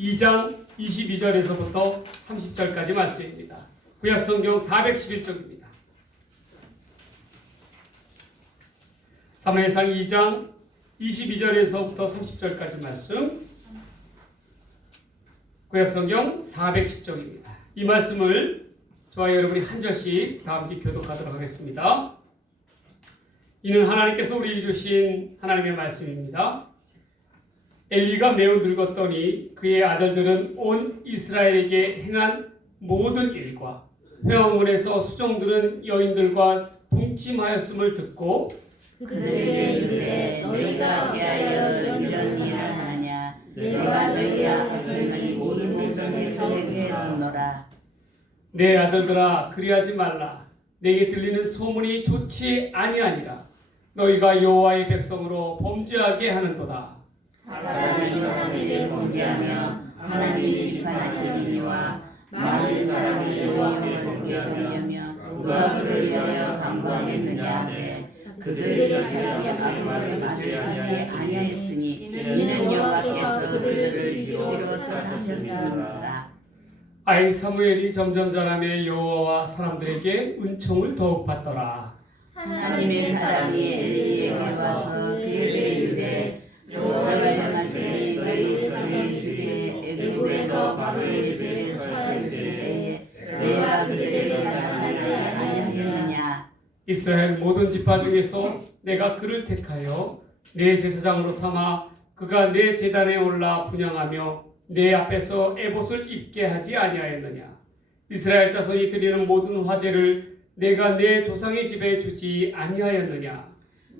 2장 22절에서부터 30절까지 말씀입니다. 구약성경 411쪽입니다. 사무엘상 2장 22절에서부터 30절까지 말씀, 구약성경 410쪽입니다. 이 말씀을 저와 여러분이 한 절씩 다 함께 교독하도록 하겠습니다. 이는 하나님께서 우리 주신 하나님의 말씀입니다. 엘리가 매우 늙었더니 그의 아들들은 온 이스라엘에게 행한 모든 일과 회왕문에서 수종들은 여인들과 동침하였음을 듣고 그들에게 이르되 너희가 어찌하여 이런 일을 하느냐 너희와 너희 아들들이 모든 백성의 전에게 듣노라. 내 아들들아 그리하지 말라. 내게 들리는 소문이 좋지 아니하니라. 너희가 여호와의 백성으로 범죄하게 하는도다. 사람이 사람에게 범죄하며 하나님이 심판하시리니와 많은 사람이 여호와를 보게 보려며 누가 그를 위하여 강구하겠느냐 하되 그들이 자기의 아들들을 마주하지 아니하였으니 이는 여호와께서 그들을 이로부터 다스리는도다. 아이 사무엘이 점점 자라매 여호와와 사람들에게 은총을 더욱 받더라. 하나님의 사람이 엘리에게 와서 그에게 이르되 여호와의 말씀이 너희 조상의 집에 애굽에서 바로의 집에 속했을 때에 내가 그들에게 나타나지 아니하였느냐. 이스라엘 모든 지파 중에서 내가 그를 택하여 내 제사장으로 삼아 그가 내 제단에 올라 분향하며 내 앞에서 에봇을 입게 하지 아니하였느냐. 이스라엘 자손이 드리는 모든 화제를 내가 내 조상의 집에 주지 아니하였느냐.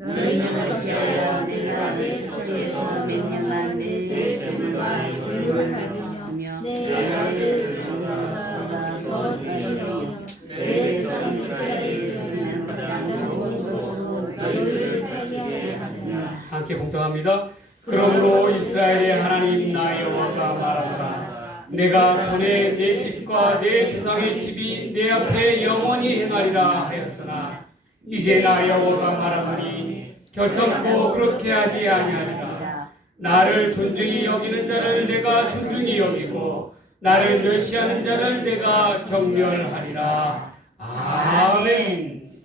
너희는 어찌하여 내가 내 조상에서 명령한 내 제물과 물을 밟으며 내 아들 정보가 거짓되어 내 백성 이스라엘에 드리는 가장 좋은 것으로 너희를 살게 하느냐. 함께 봉독합니다. 그러므로 이스라엘의 하나님 나 여호와가 말하노라. 내가 전에 내 집과 내 조상의 집이 내 앞에 영원히 행하리라 하였으나 이제 나 여호와가 말하노니 결단코 그렇게 하지 아니하리라. 나를 존중히 여기는 자를 내가 존중히 여기고 나를 멸시하는 자를 내가 경멸하리라. 아멘.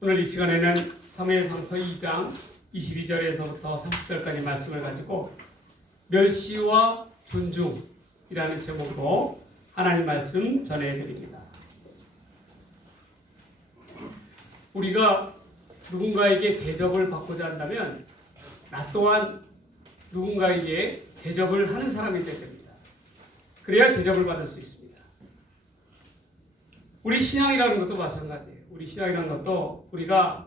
오늘 이 시간에는 사무엘상서 2장 22절에서부터 30절까지 말씀을 가지고 멸시와 존중이라는 제목으로 하나님 말씀 전해드립니다. 우리가 누군가에게 대접을 받고자 한다면 나 또한 누군가에게 대접을 하는 사람이 되어야 됩니다. 그래야 대접을 받을 수 있습니다. 우리 신앙이라는 것도 마찬가지예요. 우리 신앙이라는 것도 우리가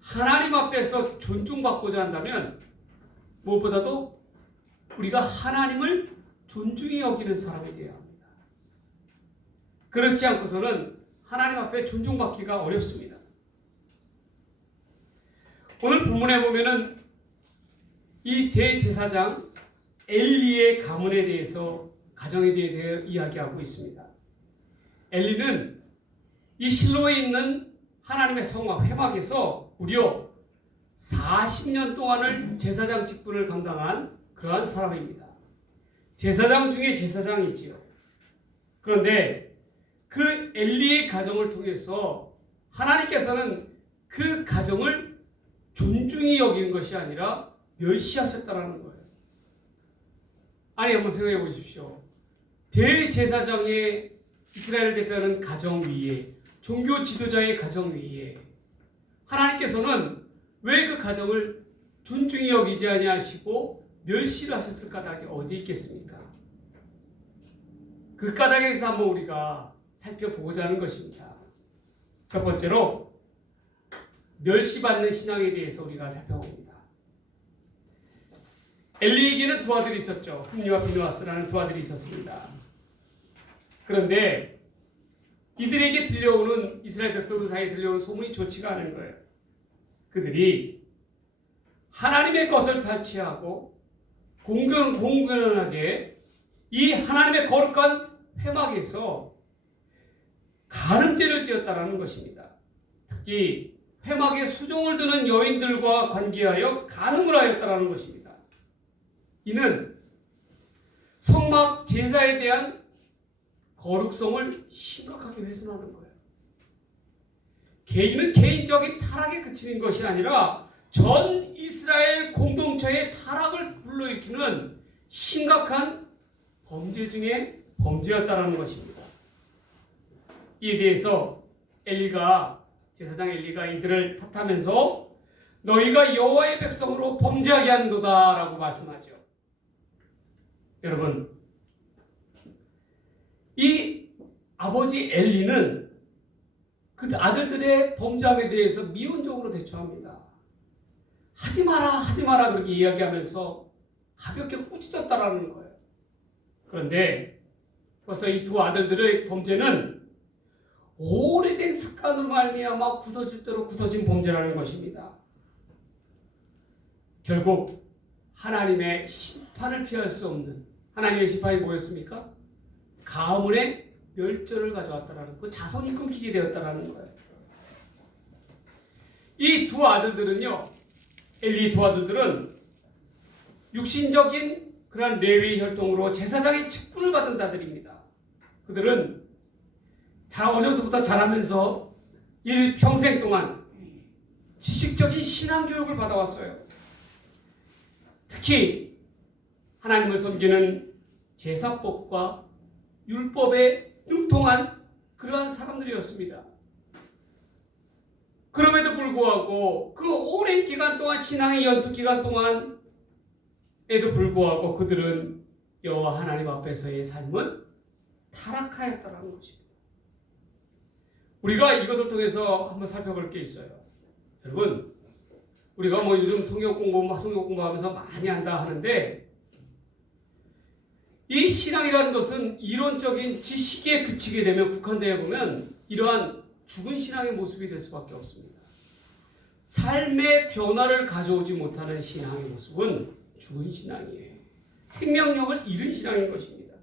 하나님 앞에서 존중받고자 한다면 무엇보다도 우리가 하나님을 존중히 여기는 사람이 되어야 합니다. 그렇지 않고서는 하나님 앞에 존중받기가 어렵습니다. 오늘 본문에 보면은 이 대제사장 엘리의 가문에 대해서 가정에 대해 이야기하고 있습니다. 엘리는 이 실로에 있는 하나님의 성막 회막에서 무려 40년 동안을 제사장 직분을 감당한 그러한 사람입니다. 제사장 중에 제사장이지요. 그런데 그 엘리의 가정을 통해서 하나님께서는 그 가정을 존중히 여기는 것이 아니라 멸시하셨다라는 거예요. 아니 한번 생각해 보십시오. 대제사장의 이스라엘을 대표하는 가정 위에 종교 지도자의 가정 위에 하나님께서는 왜 그 가정을 존중히 여기지 아니하시고 멸시를 하셨을 까닭이 어디 있겠습니까? 그 까닭에 대해서 한번 우리가 살펴보고자 하는 것입니다. 첫 번째로 멸시받는 신앙에 대해서 우리가 살펴봅니다. 엘리에게는 두 아들이 있었죠. 홈리와 비느하스라는 두 아들이 있었습니다. 그런데 이들에게 들려오는 이스라엘 백성들 사이에 들려오는 소문이 좋지가 않은 거예요. 그들이 하나님의 것을 탈취하고 공공연하게 이 하나님의 거룩한 회막에서 간음죄를 지었다라는 것입니다. 특히 회막에 수종을 드는 여인들과 관계하여 간음을 하였다라는 것입니다. 이는 성막 제사에 대한 거룩성을 심각하게 훼손하는 거예요. 개인은 개인적인 타락에 그치는 것이 아니라 전 이스라엘 공동체의 타락을 불러일으키는 심각한 범죄 중에 범죄였다라는 것입니다. 이에 대해서 제사장 엘리가 이들을 탓하면서 너희가 여호와의 백성으로 범죄하게 하는도다라고 말씀하죠. 여러분, 이 아버지 엘리는 그 아들들의 범죄함에 대해서 미온적으로 대처합니다. 하지 마라 그렇게 이야기하면서 가볍게 꾸짖었다라는 거예요. 그런데 벌써 이 두 아들들의 범죄는 오래된 습관으로 말미암아 굳어질 대로 굳어진 범죄라는 것입니다. 결국 하나님의 심판을 피할 수 없는 하나님의 심판이 뭐였습니까? 가문의 멸절을 가져왔다라는 그 자손이 끊기게 되었다라는 거예요. 이 두 아들들은요, 엘리 두 아들들은 육신적인 그러한 레위 혈통으로 제사장의 직분을 받은 자들입니다. 그들은 어려서부터 자라면서 일평생 동안 지식적인 신앙교육을 받아왔어요. 특히 하나님을 섬기는 제사법과 율법에 능통한 그러한 사람들이었습니다. 그럼에도 불구하고 그 오랜 기간 동안 신앙의 연습 기간 동안에도 불구하고 그들은 여호와 하나님 앞에서의 삶은 타락하였다라는 것입니다. 우리가 이것을 통해서 한번 살펴볼 게 있어요. 여러분, 우리가 요즘 성경 공부하면서 많이 한다 하는데 이 신앙이라는 것은 이론적인 지식에 그치게 되면 국한되어 보면 이러한 죽은 신앙의 모습이 될 수밖에 없습니다. 삶의 변화를 가져오지 못하는 신앙의 모습은 죽은 신앙이에요. 생명력을 잃은 신앙인 것입니다.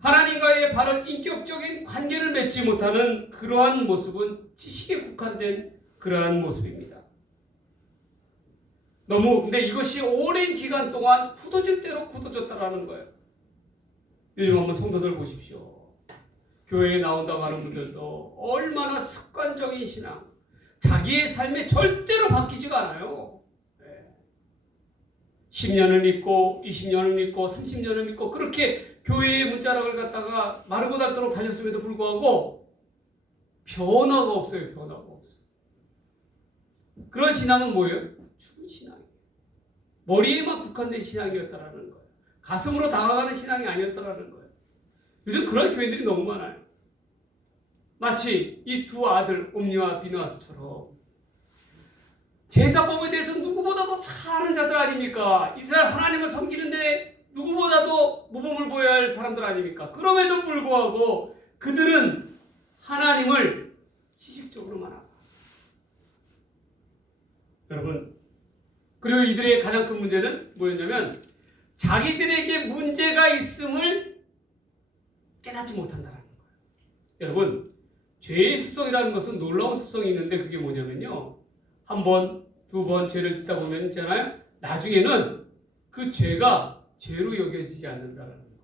하나님과의 바른 인격적인 관계를 맺지 못하는 그러한 모습은 지식에 국한된 그러한 모습입니다. 근데 이것이 오랜 기간 동안 굳어질 대로 굳어졌다라는 거예요. 요즘 한번 성도들 보십시오. 교회에 나온다고 하는 분들도 얼마나 습관적인 신앙, 자기의 삶에 절대로 바뀌지가 않아요. 10년을 믿고 20년을 믿고 30년을 믿고 그렇게 교회의 문자락을 갖다가 마르고 닳도록 달렸음에도 불구하고 변화가 없어요. 변화가 없어요. 그런 신앙은 뭐예요? 죽은 신앙이에요. 머리에만 국한된 신앙이었다라는 거예요. 가슴으로 다가가는 신앙이 아니었다라는 거예요. 요즘 그런 교회들이 너무 많아요. 마치 이 두 아들 옴니와 비느하스처럼 제사법에 대해서 누구보다도 잘 아는 자들 아닙니까? 이스라엘 하나님을 섬기는데 누구보다도 모범을 보여야 할 사람들 아닙니까? 그럼에도 불구하고 그들은 하나님을 지식적으로만 알아. 여러분, 그리고 이들의 가장 큰 문제는 뭐였냐면 자기들에게 문제가 있음을 깨닫지 못한다는 거예요. 여러분, 죄의 습성이라는 것은 놀라운 습성이 있는데 그게 뭐냐면요, 한 번, 두 번 죄를 짓다 보면 있잖아요, 나중에는 그 죄가 죄로 여겨지지 않는다는 거예요.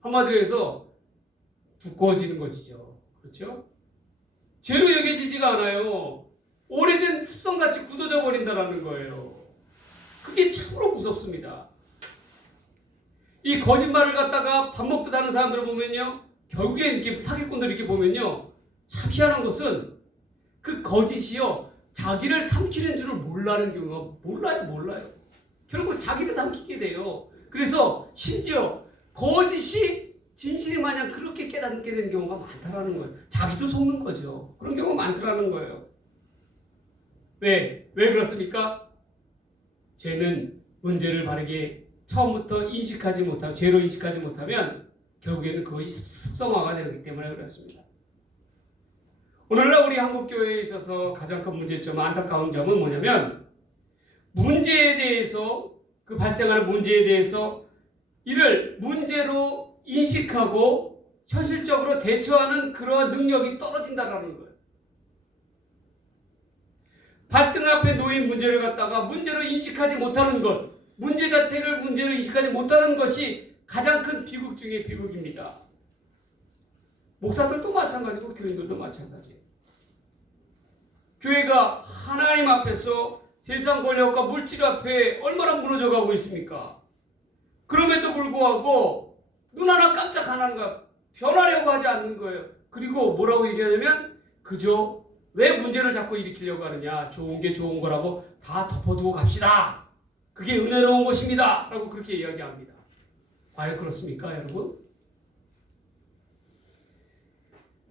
한마디로 해서 두꺼워지는 것이죠. 그렇죠? 죄로 여겨지지가 않아요. 오래된 습성같이 굳어져 버린다는 거예요. 그게 참으로 무섭습니다. 이 거짓말을 갖다가 밥 먹듯 하는 사람들을 보면요, 결국엔 이렇게 사기꾼들 이렇게 보면요, 참 희한한 것은 그 거짓이요, 자기를 삼키는 줄을 몰라는 경우가 몰라요. 결국 자기를 삼키게 돼요. 그래서 심지어 거짓이 진실이 마냥 그렇게 깨닫게 되는 경우가 많다라는 거예요. 자기도 속는 거죠. 그런 경우가 많더라는 거예요. 왜 그렇습니까? 죄는 문제를 바르게 처음부터 죄로 인식하지 못하면 결국에는 그것이 습성화가 되기 때문에 그렇습니다. 오늘날 우리 한국교회에 있어서 가장 큰 문제점, 안타까운 점은 뭐냐면 문제에 대해서, 그 발생하는 문제에 대해서 이를 문제로 인식하고 현실적으로 대처하는 그러한 능력이 떨어진다는 거예요. 발등 앞에 놓인 문제를 갖다가 문제로 인식하지 못하는 것, 문제 자체를 문제로 인식하지 못하는 것이 가장 큰 비극 중에 비극입니다. 목사들도 마찬가지고 교인들도 마찬가지예요. 교회가 하나님 앞에서 세상 권력과 물질 앞에 얼마나 무너져가고 있습니까? 그럼에도 불구하고 눈 하나 깜짝 안 하는 거야. 변하려고 하지 않는 거예요. 그리고 뭐라고 얘기하냐면 그저 왜 문제를 자꾸 일으키려고 하느냐. 좋은 게 좋은 거라고 다 덮어두고 갑시다. 그게 은혜로운 것입니다. 라고 그렇게 이야기합니다. 과연 그렇습니까, 여러분?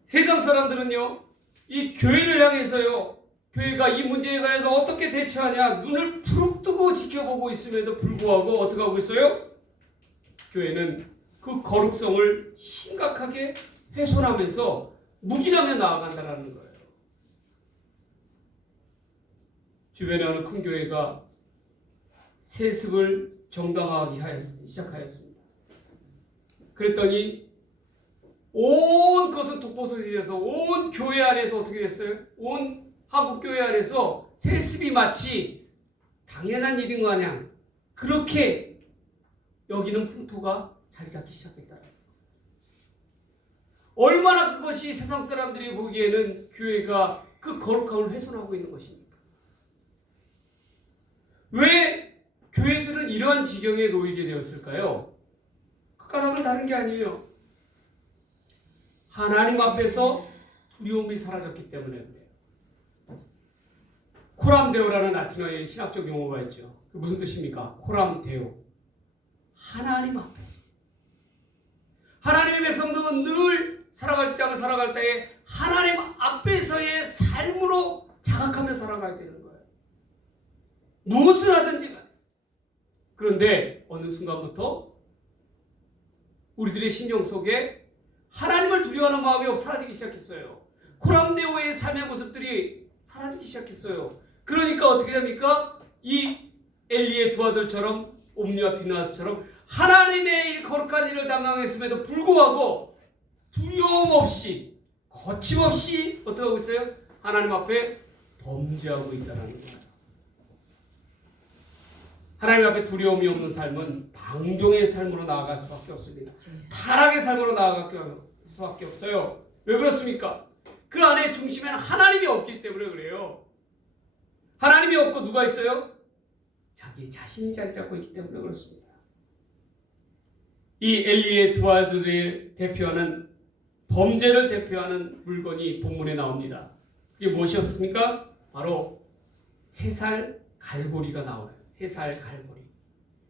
세상 사람들은요, 이 교회를 향해서요, 교회가 이 문제에 관해서 어떻게 대처하냐, 눈을 부릅뜨고 지켜보고 있음에도 불구하고 어떻게 하고 있어요? 교회는 그 거룩성을 심각하게 훼손하면서 묵인하며 나아간다는 거예요. 주변에 어느 큰 교회가 세습을 정당화하기 시작하였습니다. 그랬더니 온 것은 독보섯이 돼서 온 교회 안에서 어떻게 됐어요? 온 한국 교회 안에서 세습이 마치 당연한 일인 것 마냥 그렇게 여기는 풍토가 자리 잡기 시작했다. 얼마나 그것이 세상 사람들이 보기에는 교회가 그 거룩함을 훼손하고 있는 것입니까? 왜 교회들은 이러한 지경에 놓이게 되었을까요? 그 까닭은 다른 게 아니에요. 하나님 앞에서 두려움이 사라졌기 때문에 그래요. 코람데오라는 라틴어의 신학적 용어가 있죠. 무슨 뜻입니까? 코람데오. 하나님 앞에서. 하나님의 백성들은 늘 살아갈 땅을 살아갈 때에 하나님 앞에서의 삶으로 자각하며 살아가야 되는 거예요. 무엇을 하든지 간에. 그런데 어느 순간부터 우리들의 심령 속에 하나님을 두려워하는 마음이 사라지기 시작했어요. 코람데오의 삶의 모습들이 사라지기 시작했어요. 그러니까 어떻게 됩니까? 이 엘리의 두 아들처럼 옴니와 비느하스처럼 하나님의 거룩한 일을 담당했음에도 불구하고 두려움 없이 거침없이 어떻게 하고 있어요? 하나님 앞에 범죄하고 있다는 거예요. 하나님 앞에 두려움이 없는 삶은 방종의 삶으로 나아갈 수밖에 없습니다. 타락의 삶으로 나아갈 수밖에 없어요. 왜 그렇습니까? 그 안에 중심에는 하나님이 없기 때문에 그래요. 하나님이 없고 누가 있어요? 자기 자신이 자리 잡고 있기 때문에 그렇습니다. 이 엘리의 두 아들을 대표하는 범죄를 대표하는 물건이 본문에 나옵니다. 그게 무엇이었습니까? 바로 3살 갈고리가 나와요. 3살 갈고리.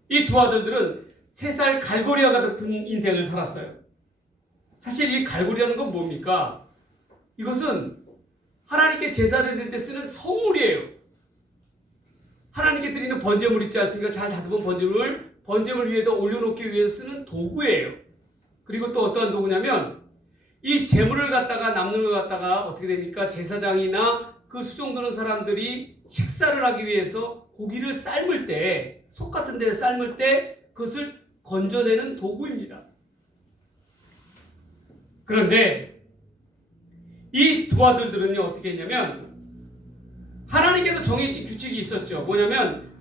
이 두 아들들은 3살 갈고리와 같은 인생을 살았어요. 사실 이 갈고리라는 건 뭡니까? 이것은 하나님께 제사를 드릴 때 쓰는 성물이에요. 하나님께 드리는 번제물 있지 않습니까? 잘 다듬은 번제물 위에다 올려놓기 위해서 쓰는 도구예요. 그리고 또 어떠한 도구냐면 이 제물을 갖다가 남는 걸 갖다가 어떻게 됩니까? 제사장이나 그 수종드는 사람들이 식사를 하기 위해서 고기를 삶을 때, 속 같은 데 삶을 때 그것을 건져내는 도구입니다. 그런데 이 두 아들들은요, 어떻게 했냐면 하나님께서 정해진 규칙이 있었죠. 뭐냐면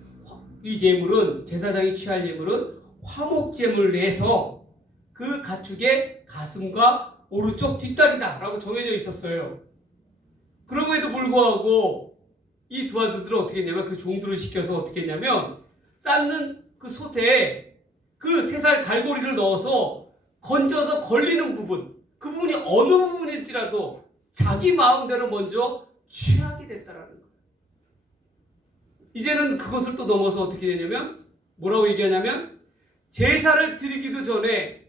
이 제물은, 제사장이 취할 예물은 화목제물을 해서 그 가축의 가슴과 오른쪽 뒷다리다 라고 정해져 있었어요. 그럼에도 불구하고 이 두 아들들은 어떻게 했냐면 그 종들을 시켜서 어떻게 했냐면 삶는 그 솥에 그 3살 갈고리를 넣어서 건져서 걸리는 부분, 그 부분이 어느 부분일지라도 자기 마음대로 먼저 취하게 됐다라는 거예요. 이제는 그것을 또 넘어서 어떻게 되냐면 뭐라고 얘기하냐면 제사를 드리기도 전에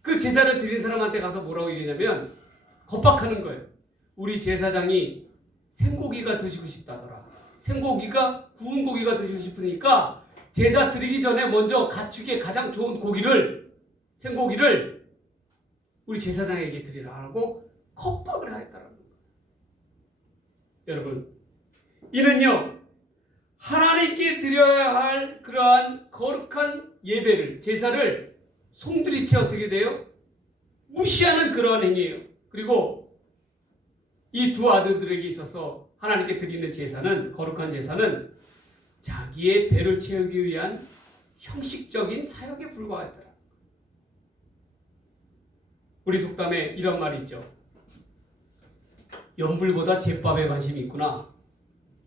그 제사를 드린 사람한테 가서 뭐라고 얘기하냐면 겁박하는 거예요. 우리 제사장이 생고기가 드시고 싶다더라. 생고기가 구운 고기가 드시고 싶으니까 제사 드리기 전에 먼저 가축의 가장 좋은 고기를, 생고기를 우리 제사장에게 드리라고 겁박을 하였다라는 거예요. 여러분, 이는요 하나님께 드려야 할 그러한 거룩한 예배를, 제사를 송두리째 어떻게 돼요? 무시하는 그러한 행위예요. 그리고 이 두 아들들에게 있어서 하나님께 드리는 제사는, 거룩한 제사는 자기의 배를 채우기 위한 형식적인 사역에 불과하더라. 우리 속담에 이런 말이 있죠. 연불보다 제밥에 관심이 있구나.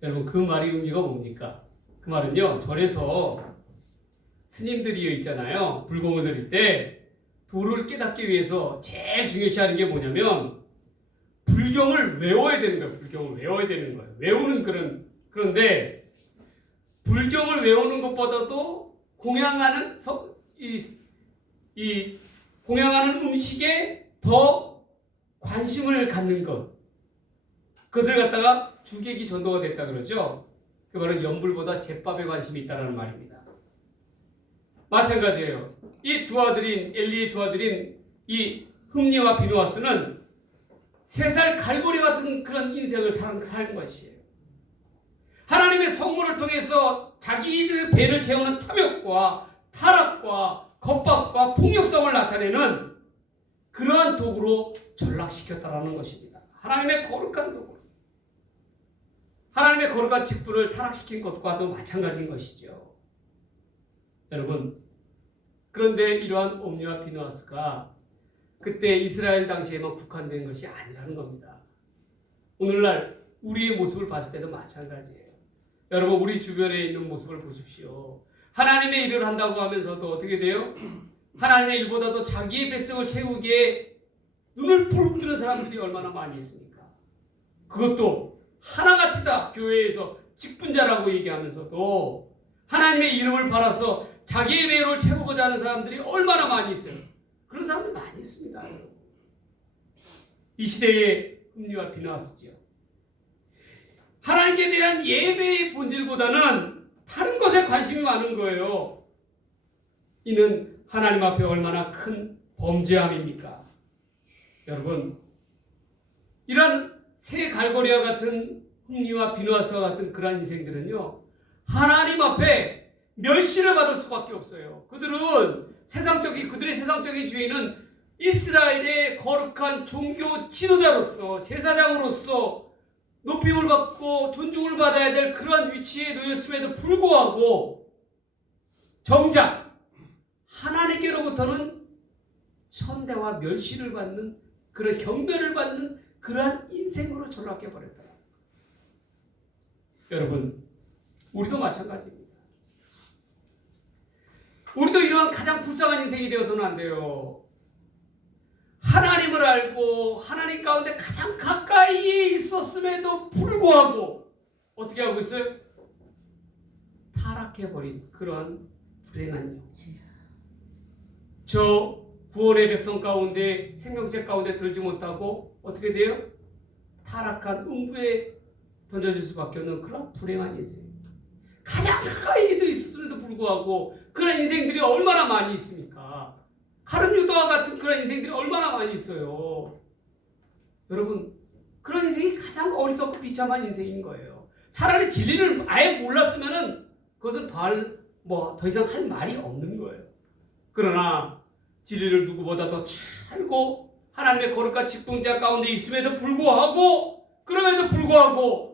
여러분 그 말이 의미가 뭡니까? 그 말은요, 절에서 스님들이 있잖아요. 불공을 드릴 때 도를 깨닫기 위해서 제일 중요시하는 게 뭐냐면 불경을 외워야 되는 거예요. 불경을 외워야 되는 거예요. 외우는 그런데 불경을 외우는 것보다도 공양하는 공양하는 음식에 더 관심을 갖는 것, 그것을 갖다가 주객이 전도가 됐다 그러죠. 그 말은 연불보다 제밥에 관심이 있다는 말입니다. 마찬가지예요. 이 두 아들인 엘리의 두 아들인 이 흠니와 비누아스는 3살 갈고리 같은 그런 인생을 산 것이에요. 하나님의 성물을 통해서 자기들 배를 채우는 탐욕과 타락과 겁박과 폭력성을 나타내는 그러한 도구로 전락시켰다라는 것입니다. 하나님의 거룩한 도구. 하나님의 거룩한 직분을 타락시킨 것과도 마찬가지인 것이죠. 여러분, 그런데 이러한 옴니와 비누아스가 그때 이스라엘 당시에만 국한된 것이 아니라는 겁니다. 오늘날 우리의 모습을 봤을 때도 마찬가지예요. 여러분, 우리 주변에 있는 모습을 보십시오. 하나님의 일을 한다고 하면서도 어떻게 돼요? 하나님의 일보다도 자기의 백성을 채우기에 눈을 부릅뜨는 사람들이 얼마나 많이 있습니까? 그것도 하나같이다. 교회에서 직분자라고 얘기하면서도 하나님의 이름을 팔아서 자기의 배를 채우고자 하는 사람들이 얼마나 많이 있어요. 그런 사람들 많이 있습니다. 이 시대의 흠니와 비누아스지요. 하나님께 대한 예배의 본질보다는 다른 것에 관심이 많은 거예요. 이는 하나님 앞에 얼마나 큰 범죄함입니까? 여러분, 이런 새 갈고리와 같은 흠니와 비누아스와 같은 그러한 인생들은요, 하나님 앞에 멸시를 받을 수밖에 없어요. 그들의 세상적인 주인은 이스라엘의 거룩한 종교 지도자로서, 제사장으로서 높임을 받고 존중을 받아야 될 그러한 위치에 놓였음에도 불구하고 정작 하나님께로부터는 천대와 멸시를 받는, 그런 경배를 받는 그러한 인생으로 전락해 버렸다. 여러분, 우리도 마찬가지입니다. 우리도 이러한 가장 불쌍한 인생이 되어서는 안 돼요. 하나님을 알고 하나님 가운데 가장 가까이에 있었음에도 불구하고 어떻게 하고 있어요? 타락해버린 그러한 불행한 영혼. 저 구원의 백성 가운데 생명책 가운데 들지 못하고 어떻게 돼요? 타락한 음부에 던져질 수밖에 없는 그런 불행한 인생. 가장 가까이 있었음에도 불구하고 그런 인생들이 얼마나 많이 있습니까? 가룟 유다와 같은 그런 인생들이 얼마나 많이 있어요. 여러분, 그런 인생이 가장 어리석고 비참한 인생인 거예요. 차라리 진리를 아예 몰랐으면은 그것은 더 이상 할 말이 없는 거예요. 그러나 진리를 누구보다 더 잘 알고 하나님의 거룩한 직분자 가운데 있음에도 불구하고, 그럼에도 불구하고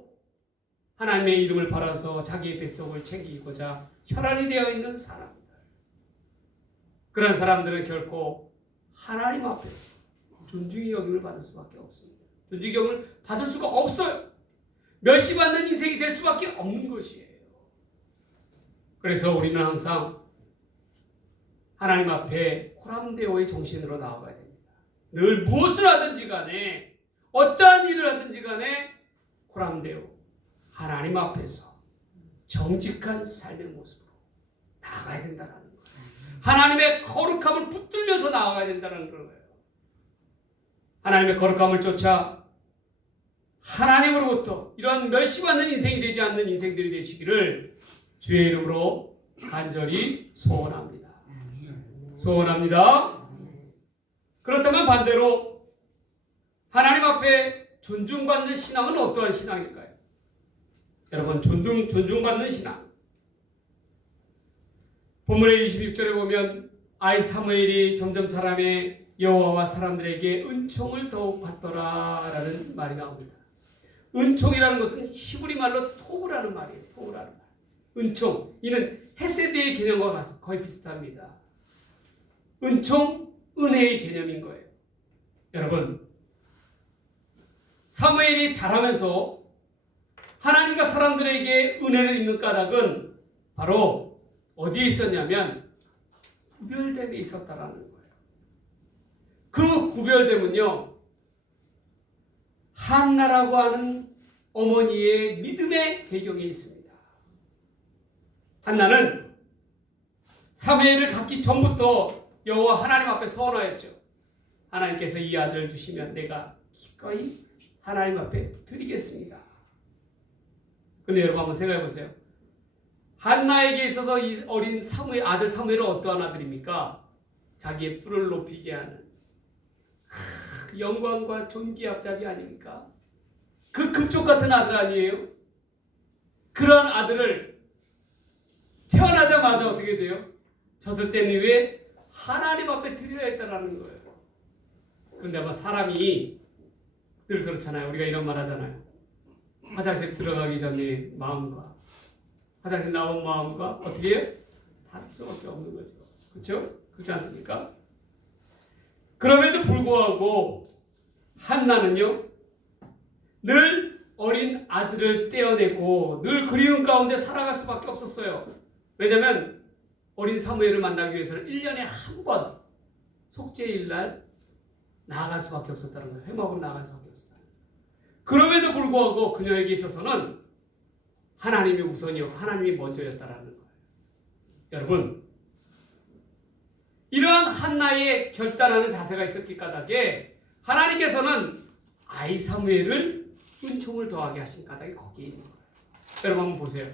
하나님의 이름을 팔아서 자기의 뱃속을 챙기고자 혈안이 되어 있는 사람들, 그런 사람들은 결코 하나님 앞에서 존중의 여김을 받을 수밖에 없습니다. 존중의 여김을 받을 수가 없어요. 멸시받는 인생이 될 수밖에 없는 것이에요. 그래서 우리는 항상 하나님 앞에 코람데오의 정신으로 나아가야 됩니다. 늘 무엇을 하든지 간에, 어떠한 일을 하든지 간에 코람데오, 하나님 앞에서 정직한 삶의 모습으로 나아가야 된다는 거예요. 하나님의 거룩함을 붙들면서 나아가야 된다는 거예요. 하나님의 거룩함을 쫓아 하나님으로부터 이러한 멸시받는 인생이 되지 않는 인생들이 되시기를 주의 이름으로 간절히 소원합니다. 소원합니다. 그렇다면 반대로 하나님 앞에 존중받는 신앙은 어떠한 신앙일까요? 여러분, 존중받는 신앙. 본문의 26절에 보면 아이 사무엘이 점점 사람의 여호와와 사람들에게 은총을 더욱 받더라라는 말이 나옵니다. 은총이라는 것은 히브리 말로 토우라는 말이에요. 토우라는 말. 은총, 이는 헤세드의 개념과 거의 비슷합니다. 은총, 은혜의 개념인 거예요. 여러분, 사무엘이 자라면서 하나님과 사람들에게 은혜를 입는 까닭은 바로 어디에 있었냐면 구별됨에 있었다라는 거예요. 그 구별됨은요, 한나라고 하는 어머니의 믿음의 배경에 있습니다. 한나는 사무엘을 갖기 전부터 여호와 하나님 앞에 서원하였죠. 하나님께서 이 아들을 주시면 내가 기꺼이 하나님 앞에 드리겠습니다. 그런데 여러분 한번 생각해 보세요. 한나에게 있어서 이 어린 사무엘, 아들 사무엘은 어떠한 아들입니까? 자기의 뿔을 높이게 하는 그 영광과 존귀의 앞잡이 아닙니까? 그 금쪽 같은 아들 아니에요? 그러한 아들을 태어나자마자 어떻게 돼요? 젖을 뗀 이후에 하나님 앞에 드려야 했다라는 거예요. 그런데 아마 사람이 늘 그렇잖아요. 우리가 이런 말 하잖아요. 화장실 들어가기 전에 마음과 화장실 나온 마음과 어떻게 해요? 다를 수밖에 없는 거죠. 그렇죠? 그렇지 않습니까? 그럼에도 불구하고 한나는요, 늘 어린 아들을 떼어내고 늘 그리움 가운데 살아갈 수밖에 없었어요. 왜냐하면 어린 사무엘을 만나기 위해서는 1년에 한 번 속죄일 날 나아갈 수밖에 없었다는 거예요. 회막으로 나아갈 수밖에 없었다는 거예요. 그럼에도 불구하고 그녀에게 있어서는 하나님이 우선이었고 하나님이 먼저였다라는 거예요. 여러분, 이러한 한나의 결단하는 자세가 있었기 까닭에 하나님께서는 아이 사무엘을 은총을 더하게 하신 까닭이 거기에 있는 거예요. 여러분 한번 보세요.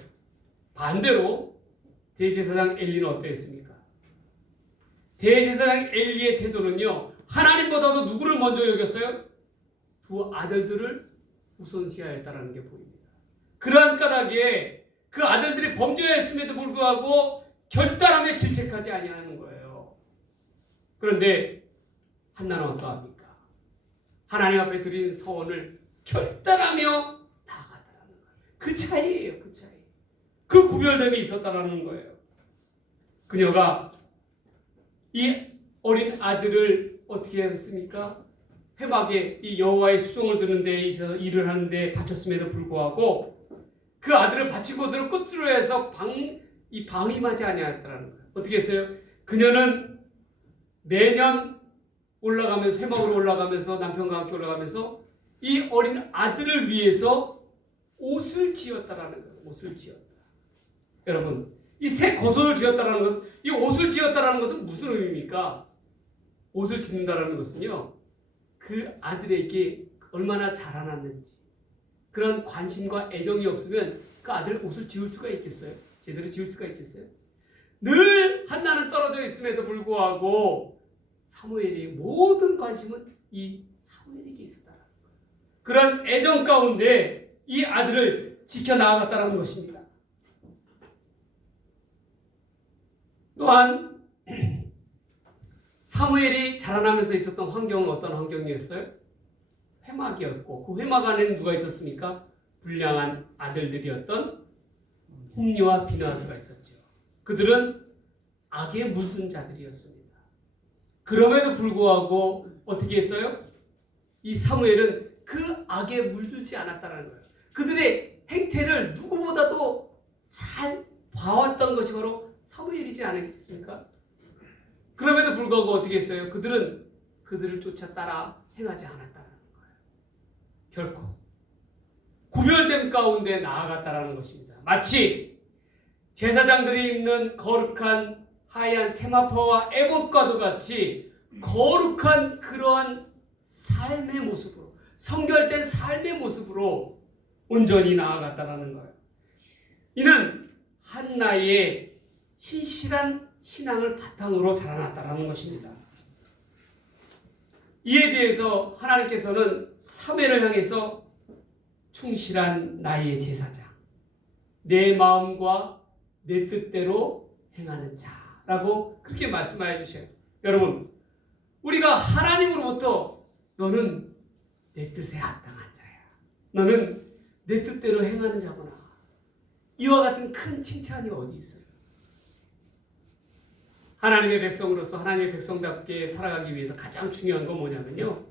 반대로 대제사장 엘리는 어떠했습니까? 대제사장 엘리의 태도는요, 하나님보다도 누구를 먼저 여겼어요? 두 아들들을 우선시하였다는 게 보입니다. 그러한 까닭에 그 아들들이 범죄했음에도 불구하고 결단함에 질책하지 아니하는 거예요. 그런데 한나는 어떠합니까? 하나님 앞에 드린 서원을 결단하며 나아갔다는 거예요. 그 차이예요. 그 차이. 그 구별됨이 있었다는 거예요. 그녀가 이 어린 아들을 어떻게 했습니까? 회막에 이 여호와의 수종을 드는 데 있어서 일을 하는데 바쳤음에도 불구하고 그 아들을 바친 곳으로 끝으로 해서 방임하지 아니하였다는 거예요. 어떻게 했어요? 그녀는 매년 올라가면서 회막으로 올라가면서 남편과 함께 올라가면서 이 어린 아들을 위해서 옷을 지었다라는 거예요. 옷을 지었다. 여러분, 이 새 거선을 지었다라는 것, 이 옷을 지었다라는 것은 무슨 의미입니까? 옷을 짓는다라는 것은요, 그 아들에게 얼마나 자라났는지 그런 관심과 애정이 없으면 그 아들 옷을 지을 수가 있겠어요? 제대로 지을 수가 있겠어요? 늘 한나는 떨어져 있음에도 불구하고 사무엘의 모든 관심은 이 사무엘에게 있었다는 거예요. 그런 애정 가운데 이 아들을 지켜나가겠다는 것입니다. 또한 사무엘이 자라나면서 있었던 환경은 어떤 환경이었어요? 회막이었고 그 회막 안에는 누가 있었습니까? 불량한 아들들이었던 홈리와 비느하스가 있었죠. 그들은 악에 물든 자들이었습니다. 그럼에도 불구하고 어떻게 했어요? 이 사무엘은 그 악에 물들지 않았다는 거예요. 그들의 행태를 누구보다도 잘 봐왔던 것이 바로 사무엘이지 않았겠습니까? 그럼에도 불구하고 어떻게 했어요? 그들은 그들을 쫓아 따라 행하지 않았다는 거예요. 결코 구별됨 가운데 나아갔다는 것입니다. 마치 제사장들이 입는 거룩한 하얀 세마포와 에봇과도 같이 거룩한 그러한 삶의 모습으로, 성결된 삶의 모습으로 온전히 나아갔다는 거예요. 이는 한나의 신실한 신앙을 바탕으로 자라났다는 것입니다. 이에 대해서 하나님께서는 사무엘을 향해서 충실한 나의 제사장, 내 마음과 내 뜻대로 행하는 자라고 그렇게 말씀하여 주셔요. 여러분, 우리가 하나님으로부터 너는 내 뜻에 합당한 자야, 너는 내 뜻대로 행하는 자구나, 이와 같은 큰 칭찬이 어디 있어요? 하나님의 백성으로서 하나님의 백성답게 살아가기 위해서 가장 중요한 건 뭐냐면요,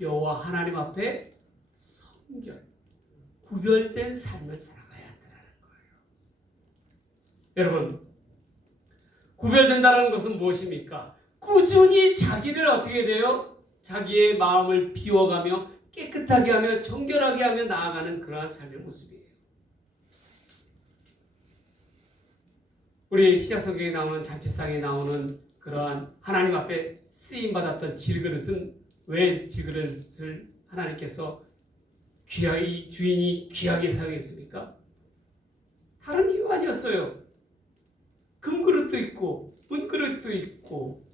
여호와 하나님 앞에 성결, 구별된 삶을 살아가야 한다는 거예요. 여러분, 구별된다는 것은 무엇입니까? 꾸준히 자기를 어떻게 돼요? 자기의 마음을 비워가며 깨끗하게 하며 정결하게 하며 나아가는 그러한 삶의 모습이에요. 우리 시작성경에 나오는 잔치상에 나오는 그러한 하나님 앞에 쓰임받았던 질그릇은 왜 질그릇을 하나님께서 귀하게, 주인이 귀하게 사용했습니까? 다른 이유 아니었어요. 금그릇도 있고 은그릇도 있고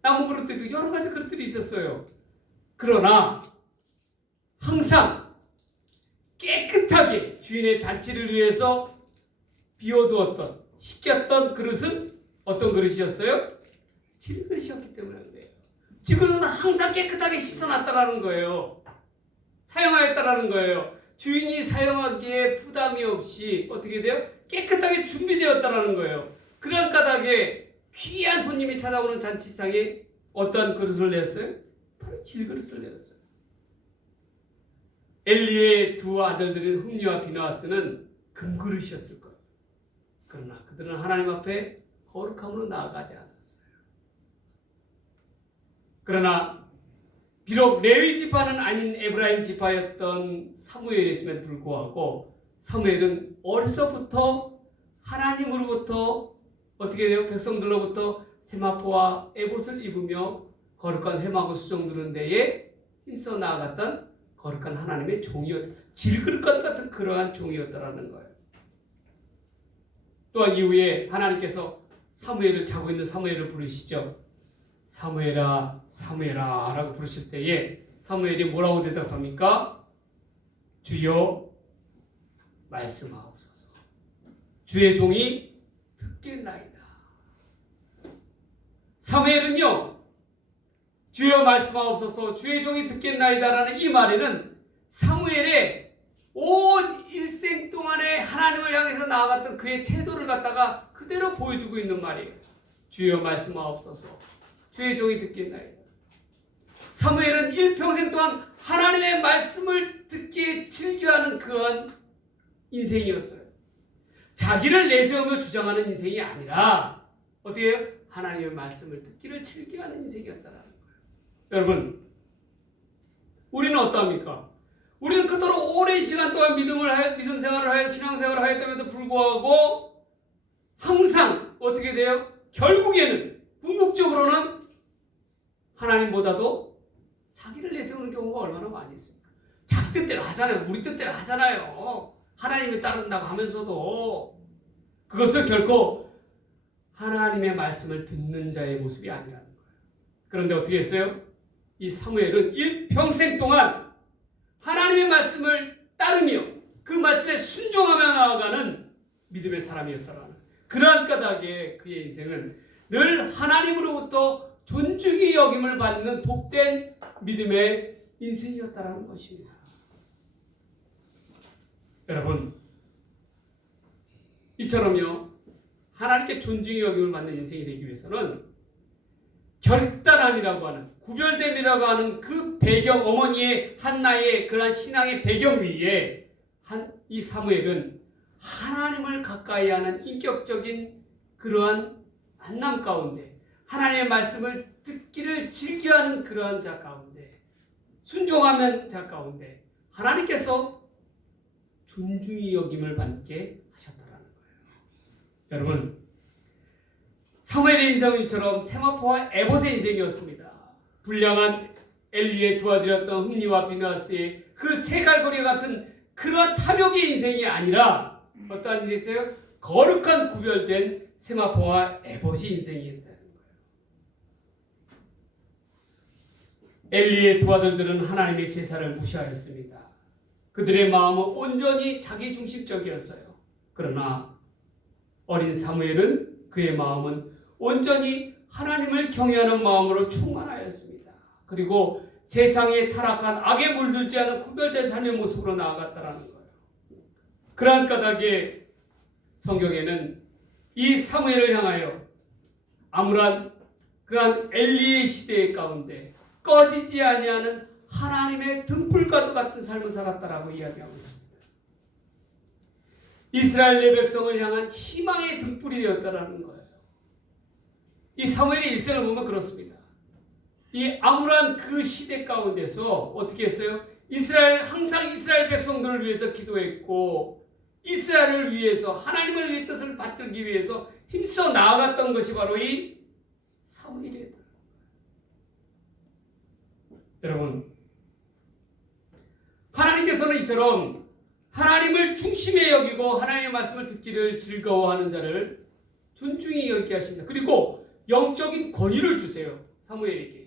나무그릇도 있고 여러 가지 그릇들이 있었어요. 그러나 항상 깨끗하게 주인의 잔치를 위해서 비워두었던, 씻겼던 그릇은 어떤 그릇이었어요? 질그릇이었기 때문에 그래요. 질그릇은 항상 깨끗하게 씻어놨다라는 거예요. 사용하였다라는 거예요. 주인이 사용하기에 부담이 없이 어떻게 돼요? 깨끗하게 준비되었다라는 거예요. 그런 까닭에 귀한 손님이 찾아오는 잔치상에 어떤 그릇을 냈어요? 바로 질그릇을 냈어요. 엘리의 두 아들들인 흠니와 비느하스는 금그릇이었을 거예요. 그러나 그들은 하나님 앞에 거룩함으로 나아가지 않았어요. 그러나 비록 레위 지파는 아닌 에브라임 지파였던 사무엘이었음에도 불구하고 사무엘은 어려서부터 하나님으로부터 어떻게 돼요? 백성들로부터 세마포와 에봇을 입으며 거룩한 회막을 수종 두는 데에 힘써 나아갔던 거룩한 하나님의 종이었다. 질그릇과 같은 그러한 종이었다라는 거예요. 또한 이후에 하나님께서 사무엘을 자고 있는 사무엘을 부르시죠. 사무엘아 사무엘아 라고 부르실 때에 사무엘이 뭐라고 대답합니까? 주여 말씀하옵소서. 주의 종이 듣겠나이다. 사무엘은요, 주여 말씀하옵소서 주의 종이 듣겠나이다라는 이 말에는 사무엘의 온 일생 동안에 하나님을 향해서 나아갔던 그의 태도를 갖다가 그대로 보여주고 있는 말이에요. 주여 말씀하옵소서 주의 종이 듣겠나이다. 사무엘은 일평생 동안 하나님의 말씀을 듣기에 즐겨하는 그러한 인생이었어요. 자기를 내세우며 주장하는 인생이 아니라 어떻게 해요? 하나님의 말씀을 듣기를 즐겨하는 인생이었다라는 거예요. 여러분, 우리는 어떠합니까? 우리는 그토록 오랜 시간 동안 믿음 생활을 하여 신앙 생활을 하였음에도 불구하고 항상 어떻게 돼요? 결국에는 궁극적으로는 하나님보다도 자기를 내세우는 경우가 얼마나 많이 있습니까? 자기 뜻대로 하잖아요. 우리 뜻대로 하잖아요. 하나님을 따른다고 하면서도 그것을 결코 하나님의 말씀을 듣는 자의 모습이 아니라는 거예요. 그런데 어떻게 했어요? 이 사무엘은 일평생 동안 하나님의 말씀을 따르며 그 말씀에 순종하며 나아가는 믿음의 사람이었다라는 그러한 까닭에 그의 인생은 늘 하나님으로부터 존중의 여김을 받는 복된 믿음의 인생이었다라는 것입니다. 여러분, 이처럼요 하나님께 존중의 여김을 받는 인생이 되기 위해서는 결단함이라고 하는 구별됨이라고 하는 그 배경, 어머니의 한나의 그러한 신앙의 배경 위에 이 사무엘은 하나님을 가까이 하는 인격적인 그러한 만남 가운데 하나님의 말씀을 듣기를 즐겨하는 그러한 자 가운데 순종하면 자 가운데 하나님께서 존중의 여김을 받게 하셨다라는 거예요. 여러분, 사무엘의 인생은 이처럼 세마포와 에봇의 인생이었습니다. 불량한 엘리의 두 아들이었던 흠니와 비느하스의 그 세갈고리 같은 그러한 탐욕의 인생이 아니라 어떠한 인생이었어요? 거룩한 구별된 세마포와 에봇의 인생이었다는 거예요. 엘리의 두 아들들은 하나님의 제사를 무시하였습니다. 그들의 마음은 온전히 자기 중심적이었어요. 그러나 어린 사무엘은 그의 마음은 온전히 하나님을 경외하는 마음으로 충만하였습니다. 그리고 세상에 타락한 악에 물들지 않은 구별된 삶의 모습으로 나아갔다라는 거예요. 그러한 까닭에 성경에는 이 사무엘을 향하여 암울한 그러한 엘리의 시대 가운데 꺼지지 아니하는 하나님의 등불과도 같은 삶을 살았다라고 이야기하고 있습니다. 이스라엘의 백성을 향한 희망의 등불이 되었다라는 거예요. 이 사무엘의 일생을 보면 그렇습니다. 이 암울한 그 시대 가운데서 어떻게 했어요? 항상 이스라엘 백성들을 위해서 기도했고 이스라엘을 위해서 하나님을 위해 뜻을 받들기 위해서 힘써 나아갔던 것이 바로 이 사무엘이었다. 여러분, 하나님께서는 이처럼 하나님을 중심에 여기고 하나님의 말씀을 듣기를 즐거워하는 자를 존중히 여기게 하십니다. 그리고 영적인 권위를 주세요. 사무엘에게.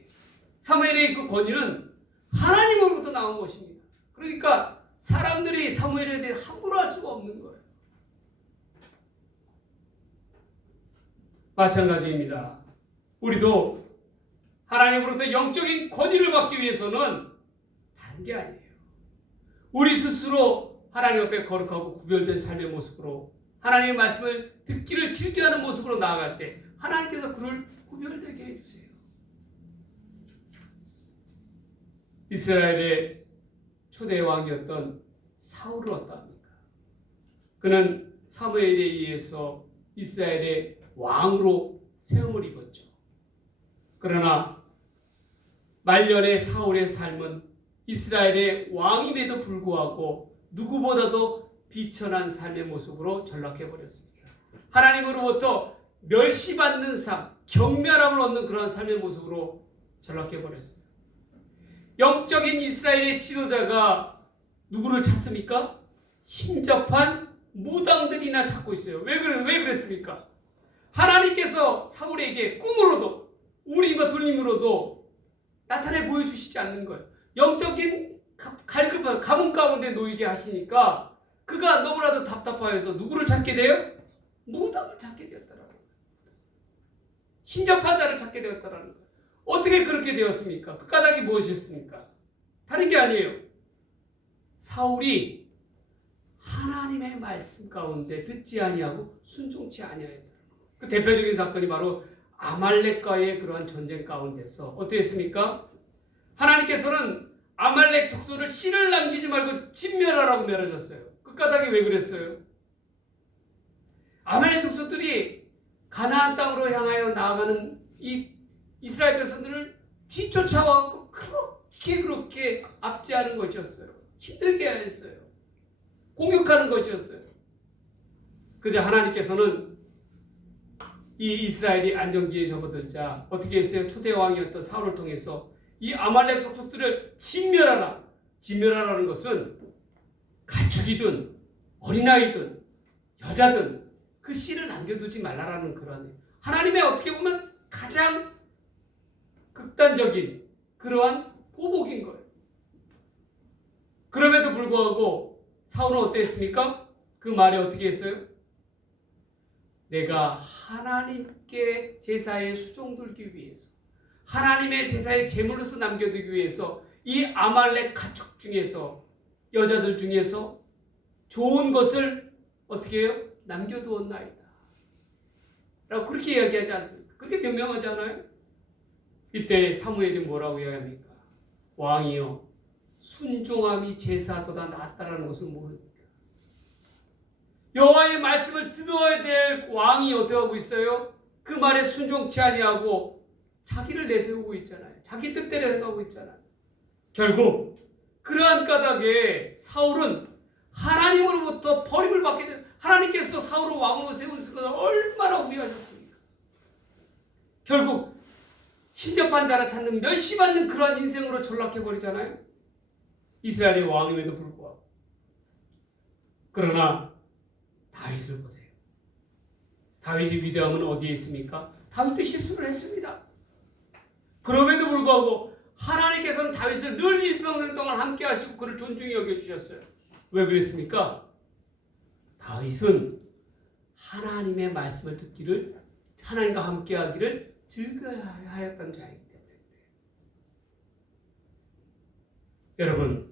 사무엘의 그 권위는 하나님으로부터 나온 것입니다. 그러니까 사람들이 사무엘에 대해 함부로 할 수가 없는 거예요. 마찬가지입니다. 우리도 하나님으로부터 영적인 권위를 받기 위해서는 다른 게 아니에요. 우리 스스로 하나님 앞에 거룩하고 구별된 삶의 모습으로 하나님의 말씀을 듣기를 즐겨하는 모습으로 나아갈 때 하나님께서 그를 구별되게 해주세요. 이스라엘의 초대 왕이었던 사울은 어떠합니까? 그는 사무엘에 의해서 이스라엘의 왕으로 세움을 입었죠. 그러나 말년의 사울의 삶은 이스라엘의 왕임에도 불구하고 누구보다도 비천한 삶의 모습으로 전락해버렸습니다. 하나님으로부터 멸시받는 삶, 경멸함을 얻는 그러한 삶의 모습으로 전락해버렸습니다. 영적인 이스라엘의 지도자가 누구를 찾습니까? 신접한 무당들이나 찾고 있어요. 왜 그랬습니까? 하나님께서 사울에게 꿈으로도 우림과 둘림으로도 나타내 보여주시지 않는 거예요. 영적인 갈급한 가뭄 가운데 놓이게 하시니까 그가 너무나도 답답하여서 누구를 찾게 돼요? 무당을 찾게 되었다라는 거예요. 신접한 자를 찾게 되었다라는 거예요. 어떻게 그렇게 되었습니까? 그 까닭이 무엇이었습니까? 다른 게 아니에요. 사울이 하나님의 말씀 가운데 듣지 아니하고 순종치 아니하였다. 그 대표적인 사건이 바로 아말렉과의 그러한 전쟁 가운데서 어떻게 했습니까? 하나님께서는 아말렉 족속을 씨를 남기지 말고 진멸하라고 멸하셨어요. 그 까닭이 왜 그랬어요? 아말렉 족속들이 가나안 땅으로 향하여 나아가는 이 이스라엘 백성들을 뒤쫓아와서 그렇게 압제하는 것이었어요. 힘들게 했어요. 공격하는 것이었어요. 그저 하나님께서는 이 이스라엘이 안정기에 접어들자 어떻게 했어요? 초대 왕이었던 사울을 통해서 이 아말렉 족속들을 진멸하라. 진멸하라는 것은 가축이든 어린아이든 여자든 그 씨를 남겨두지 말라라는 그러한 하나님의 어떻게 보면 가장 극단적인 그러한 보복인 거예요. 그럼에도 불구하고 사울은 어땠습니까? 그 말에 어떻게 했어요? 내가 하나님께 제사에 수종 들기 위해서 하나님의 제사의 제물로서 남겨두기 위해서 이 아말렉 가축 중에서 여자들 중에서 좋은 것을 어떻게 해요? 남겨두었나이다 라고 그렇게 이야기하지 않습니까? 그렇게 변명하지 않아요? 이때 사무엘이 뭐라고 이야기합니까? 왕이여 순종함이 제사보다 낫다라는 것을 모릅니까? 여호와의 말씀을 들어야 될 왕이 어떻게 하고 있어요? 그 말에 순종치 아니하고 자기를 내세우고 있잖아요. 자기 뜻대로 해가고 있잖아요. 결국 그러한 까닭에 사울은 하나님으로부터 버림을 받게 된 하나님께서 사울을 왕으로 세우셨을 것을 얼마나 우려하셨습니까? 결국 신접한 자를 찾는 멸시받는 그러한 인생으로 전락해버리잖아요. 이스라엘의 왕임에도 불구하고. 그러나 다윗을 보세요. 다윗의 위대함은 어디에 있습니까? 다윗도 실수를 했습니다. 그럼에도 불구하고 하나님께서는 다윗을 늘 일평생 동안 함께 하시고 그를 존중히 여겨주셨어요. 왜 그랬습니까? 다윗은 하나님의 말씀을 듣기를 하나님과 함께 하기를 즐거워하였던 자이기 때문에 그래요. 여러분,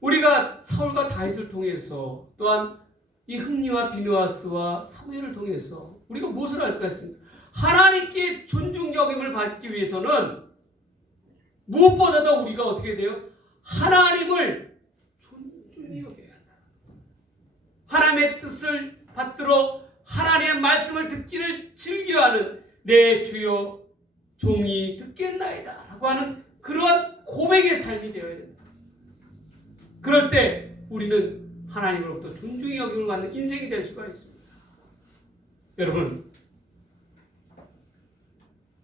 우리가 사울과 다윗을 통해서 또한 이 흥리와 비느하스와 사무엘을 통해서 우리가 무엇을 알 수가 있습니까? 하나님께 존중 여김을 받기 위해서는 무엇보다도 우리가 어떻게 돼요? 하나님을 존중히 여겨야 한다. 하나님의 뜻을 받들어 하나님의 말씀을 듣기를 즐겨하는 내 주여 종이 듣겠나이다 라고 하는 그러한 고백의 삶이 되어야 된다. 그럴 때 우리는 하나님으로부터 존중의 여김을 받는 인생이 될 수가 있습니다.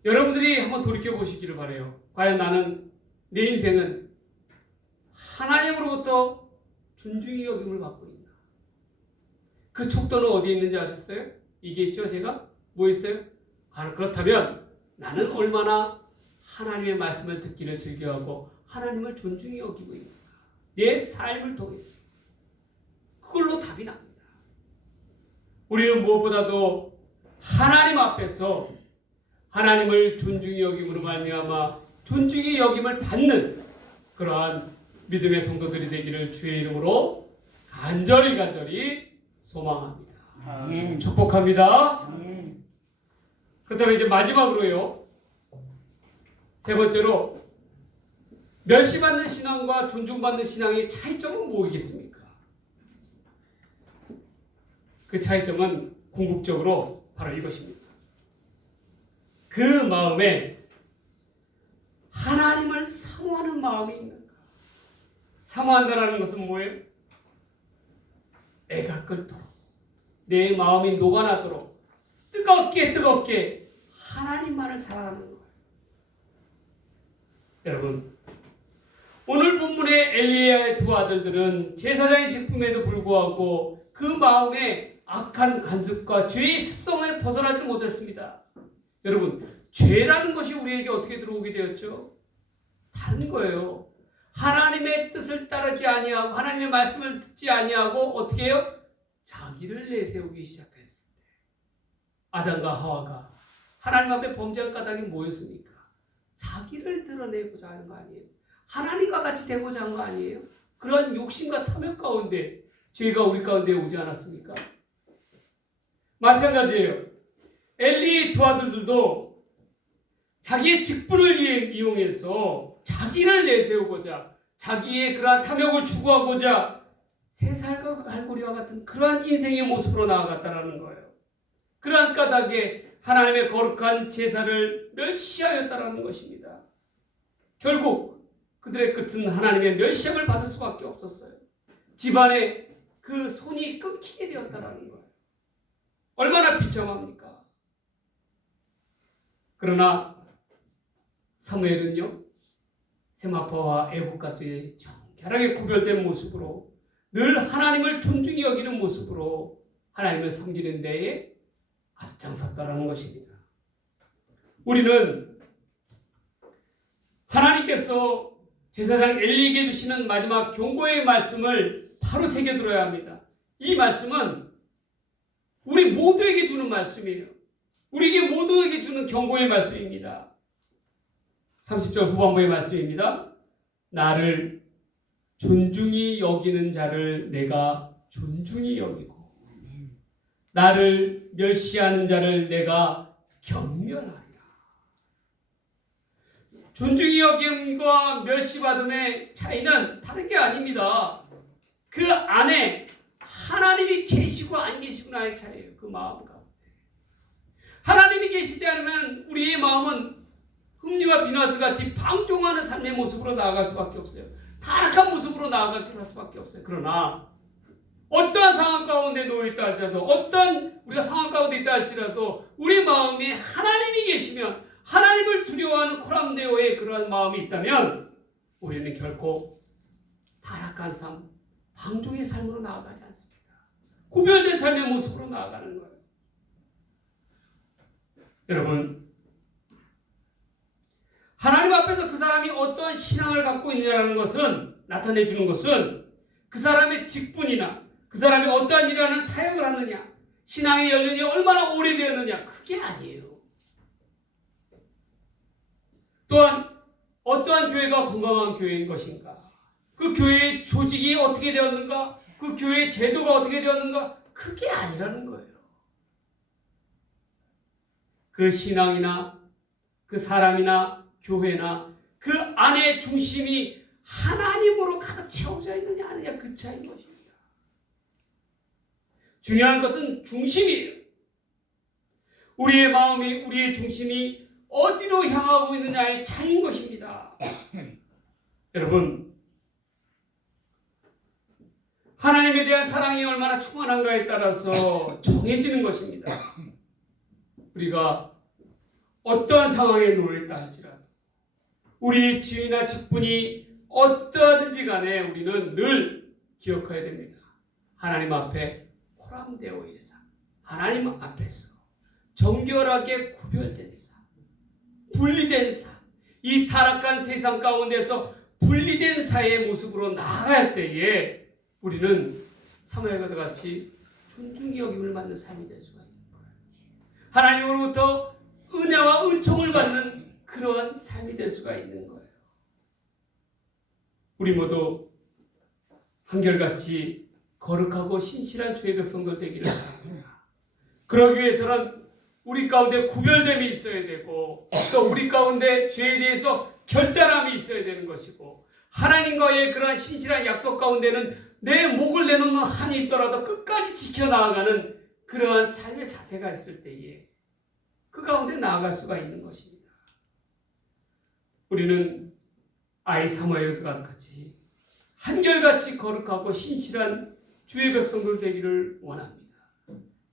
여러분들이 한번 돌이켜 보시기를 바라요. 과연 나는 내 인생은 하나님으로부터 존중의 여김을 받고 있나? 그 척도는 어디에 있는지 아셨어요? 이게 있죠. 제가 뭐 있어요? 그렇다면 나는 얼마나 하나님의 말씀을 듣기를 즐겨하고 하나님을 존중히 여기고 있는가? 내 삶을 통해서 그걸로 답이 납니다. 우리는 무엇보다도 하나님 앞에서 하나님을 존중히 여김으로 말미암아 존중히 여김을 받는 그러한 믿음의 성도들이 되기를 주의 이름으로 간절히 소망합니다. 아멘. 축복합니다. 아멘. 그렇다면 이제 마지막으로요. 세 번째로 멸시받는 신앙과 존중받는 신앙의 차이점은 무엇이겠습니까? 그 차이점은 궁극적으로 바로 이것입니다. 그 마음에 하나님을 사모하는 마음이 있는가? 사모한다는 것은 뭐예요? 애가 끓도록 내 마음이 녹아나도록 뜨겁게 하나님만을 사랑하는 거예요. 여러분, 오늘 본문의 엘리야의 두 아들들은 제사장의 직분에도 불구하고 그 마음에 악한 관습과 죄의 습성에 벗어나지 못했습니다. 여러분, 죄라는 것이 우리에게 어떻게 들어오게 되었죠? 다른 거예요. 하나님의 뜻을 따르지 아니하고 하나님의 말씀을 듣지 아니하고 어떻게 해요? 자기를 내세우기 시작했을 때 아담과 하와가 하나님 앞에 범죄한 까닭이 뭐였습니까? 자기를 드러내고자 하는 거 아니에요? 하나님과 같이 되고자 한 거 아니에요? 그런 욕심과 탐욕 가운데 죄가 우리 가운데 오지 않았습니까? 마찬가지예요. 엘리의 두 아들들도 자기의 직분을 이용해서 자기를 내세우고자 자기의 그러한 탐욕을 추구하고자 새살과 갈고리와 같은 그러한 인생의 모습으로 나아갔다는 거예요. 그러한 까닭에 하나님의 거룩한 제사를 멸시하였다는 것입니다. 결국 그들의 끝은 하나님의 멸시함을 받을 수밖에 없었어요. 집안에 그 손이 끊기게 되었다는 거예요. 얼마나 비참합니까? 그러나 사무엘은요, 세마포와 애국같이 정결하게 구별된 모습으로 늘 하나님을 존중히 여기는 모습으로 하나님을 섬기는 데에 앞장섰다라는 것입니다. 우리는 하나님께서 제사장 엘리에게 주시는 마지막 경고의 말씀을 바로 새겨들어야 합니다. 이 말씀은 우리 모두에게 주는 말씀이에요. 우리에게 모두에게 주는 경고의 말씀입니다. 30절 후반부의 말씀입니다. 나를 존중히 여기는 자를 내가 존중히 여기고 나를 멸시하는 자를 내가 경멸하리라. 존중히 여김과 멸시받음의 차이는 다른 게 아닙니다. 그 안에 하나님이 계시고 안 계시구나의 차이예요. 그 마음 가운데. 하나님이 계시지 않으면 우리의 마음은 흠리와 비나스 같이 방종하는 삶의 모습으로 나아갈 수밖에 없어요. 타락한 모습으로 나아갈 수밖에 없어요. 그러나 어떠한 상황 가운데 놓여있다 할지라도 어떤 우리가 상황 가운데 있다 할지라도 우리 마음에 하나님이 계시면 하나님을 두려워하는 코람데오의 그러한 마음이 있다면 우리는 결코 타락한 삶, 방종의 삶으로 나아가지 않습니다. 구별된 삶의 모습으로 나아가는 거예요. 여러분, 하나님 앞에서 그 사람이 어떠한 신앙을 갖고 있느냐는 것은 나타내주는 것은 그 사람의 직분이나 그 사람이 어떠한 일을 하는 사역을 하느냐, 신앙의 연륜이 얼마나 오래되었느냐, 그게 아니에요. 또한 어떠한 교회가 건강한 교회인 것인가, 그 교회의 조직이 어떻게 되었는가, 그 교회의 제도가 어떻게 되었는가, 그게 아니라는 거예요. 그 신앙이나 그 사람이나 교회나 그 안의 중심이 하나님으로 가득 채워져 있느냐 아니냐 그 차이인 것입니다. 중요한 것은 중심이에요. 우리의 마음이 우리의 중심이 어디로 향하고 있느냐의 차이인 것입니다. 여러분, 하나님에 대한 사랑이 얼마나 충만한가에 따라서 정해지는 것입니다. 우리가 어떠한 상황에 놓여있다 할지라도 우리 지위나 직분이 어떠하든지 간에 우리는 늘 기억해야 됩니다. 하나님 앞에 코람데오의 삶, 하나님 앞에서 정결하게 구별된 삶, 분리된 삶, 이 타락한 세상 가운데서 분리된 사회의 모습으로 나아갈 때에 우리는 사무엘과 같이 존중이 여김을 받는 삶이 될 수가 있는 거예요. 하나님으로부터 은혜와 은총을 받는 그러한 삶이 될 수가 있는 거예요. 우리 모두 한결같이 거룩하고 신실한 주의 백성들 되기를 바랍니다. 그러기 위해서는 우리 가운데 구별됨이 있어야 되고 또 우리 가운데 죄에 대해서 결단함이 있어야 되는 것이고 하나님과의 그러한 신실한 약속 가운데는 내 목을 내놓는 한이 있더라도 끝까지 지켜나가는 그러한 삶의 자세가 있을 때에 그 가운데 나아갈 수가 있는 것입니다. 우리는 아이 사무엘과 같이 한결같이 거룩하고 신실한 주의 백성들 되기를 원합니다.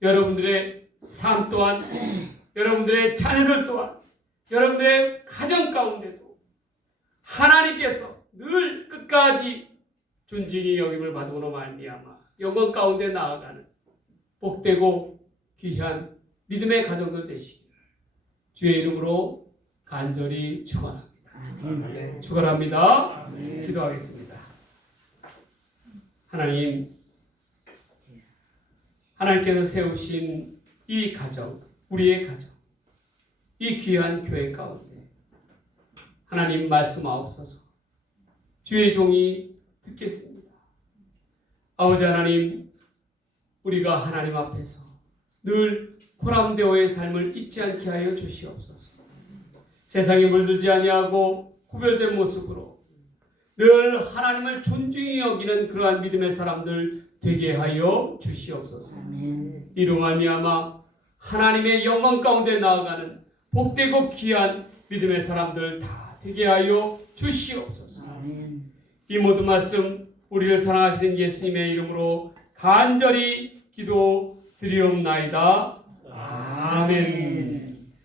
여러분들의 삶 또한 여러분들의 자녀들 또한 여러분들의 가정 가운데도 하나님께서 늘 끝까지 존중이 여김을 받음으로 말미암아 영광 가운데 나아가는 복되고 귀한 믿음의 가정들 되시기를 주의 이름으로 간절히 축원합니다. 축원합니다. 기도하겠습니다. 하나님께서 세우신 이 가정, 우리의 가정, 이 귀한 교회 가운데 하나님 말씀하옵소서. 주의 종이 듣겠습니다. 아버지 하나님, 우리가 하나님 앞에서 늘 코람데오의 삶을 잊지 않게 하여 주시옵소서. 세상에 물들지 아니하고 구별된 모습으로 늘 하나님을 존중히 여기는 그러한 믿음의 사람들 되게 하여 주시옵소서. 이로 말미암아 하나님의 영광 가운데 나아가는 복되고 귀한 믿음의 사람들 다 되게 하여 주시옵소서. 이 모든 말씀 우리를 사랑하시는 예수님의 이름으로 간절히 기도드리옵나이다. 아멘.